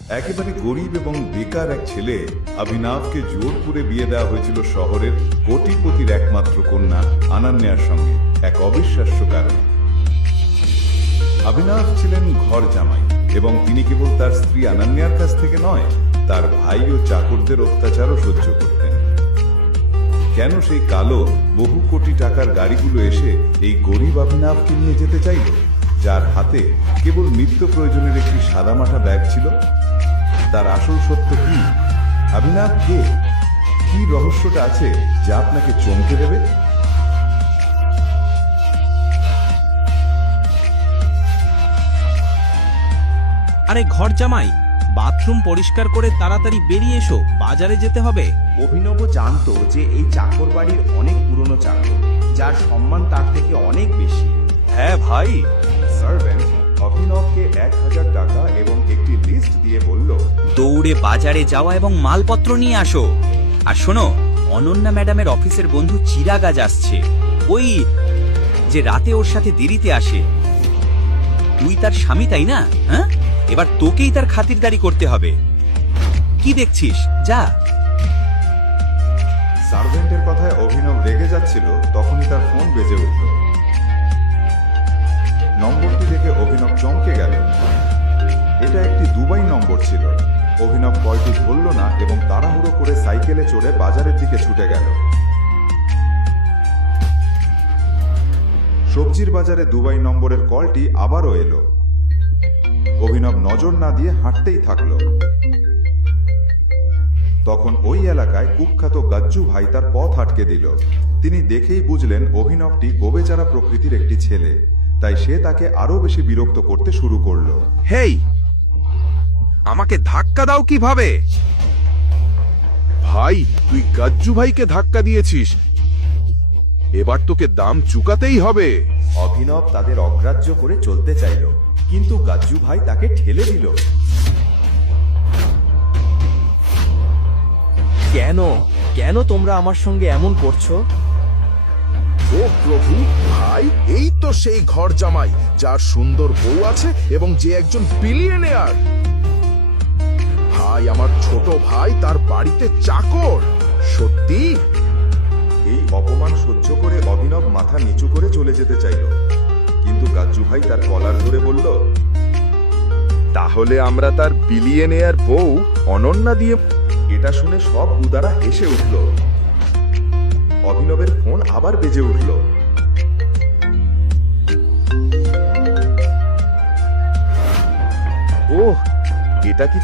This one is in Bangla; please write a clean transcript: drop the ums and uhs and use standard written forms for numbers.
একেবারে গরিব এবং বেকার এক ছেলে অভিনবকে জোরপুরে বিয়ে দেওয়া হয়েছিল শহরের কোটিপতির একমাত্র কন্যা অনন্যার সঙ্গে এক অবিশ্বাস্য কারণে। অভিনব ছিলেন ঘর জামাই এবং তিনি কেবল তার স্ত্রী অনন্যার কাছ থেকে নয়, তার ভাই ও চাকরদের অত্যাচারও সহ্য করতেন। কেন সেই কালো বহু কোটি টাকার গাড়িগুলো এসে এই গরিব অভিনবকে নিয়ে যেতে চাইল, যার হাতে কেবল নিত্য প্রয়োজনের একটি সাদামাটা ব্যাগ ছিল? তার আসল সত্য কি? অভিনব কে? কি রহস্যটা আছে যা আপনাকে চমকে দেবে? আরে ঘর জামাই, বাথরুম পরিষ্কার করে তাড়াতাড়ি বেরিয়ে এসো, বাজারে যেতে হবে। অভিনব জানতো যে এই চাকর বাড়ির অনেক পুরনো চাকর, যার সম্মান তার থেকে অনেক বেশি। হ্যাঁ ভাই। সার্ভেন্ট অভিনবকে 1000 টাকা এবং একটি লিস্ট দিয়ে বলল, দৌড়ে বাজারে যাওয়া এবং মালপত্র নিয়ে আসো। আর শোনো, অনন্যা ম্যাডামের অফিসের বন্ধু চিরাগ আজ আসছে, ওই যে রাতে ওর সাথে দেরিতে আসে। তুই তার স্বামী, তাই না? হ্যাঁ, এবার তোকেই তার খাতিরদারি করতে হবে। কি দেখছিস, যা। সার্ভেন্টের কথায় অভিনব রেগে যাচ্ছিল, তখনই তার ফোন বেজে উঠল। নম্বরটি দেখে অভিনব চমকে গেল। এটা একটি দুবাই নম্বর ছিল। অভিনব কলটি ধরল না এবং তাড়াহুড়ো করে সাইকেলে চড়ে বাজারের দিকে ছুটে গেল। সবজির বাজারে দুবাই নম্বরের কলটি আবারও এলো। অভিনব নজর না দিয়ে হাঁটতেই থাকল। তখন ওই এলাকায় কুখ্যাত গাজ্জু ভাই তার পথ আটকে দিল। তিনি দেখেই বুঝলেন অভিনবটি গোবেচারা প্রকৃতির একটি ছেলে, তাই সে তাকে আরো বেশি বিরক্ত করতে শুরু করলো। হেই, আমাকে ধাক্কা দাও কিভাবে? ভাই, তুই গাজ্জু ভাইকে ধাক্কা দিয়েছিস, এবার তোকে দাম চুকাতেই হবে। অভিনব তাদের অগ্রাহ্য করে চলতে চাইল, কিন্তু গাজ্জু ভাই তাকে ঠেলে দিল। কেন কেন তোমরা আমার সঙ্গে এমন করছো? ও প্রভু, ভাই এই তো সেই ঘর জামাই যার সুন্দর বউ আছে এবং যে একজন বিলিয়নিয়ার। ভাই, আমার ছোট ভাই তার বাড়িতে চাকর। সত্যি? এই অপমান সহ্য করে অভিনব মাথা নিচু করে চলে যেতে চাইল, কিন্তু গাজ্জু ভাই তার কলার ধরে বলল, তাহলে আমরা তার বিলিয়নিয়ার বউ অনন্যা দিয়ে। এটা শুনে সব উদারা হেসে উঠল। অভিনবের ফোন আবার বেজে উঠল। ওহ, এটা কি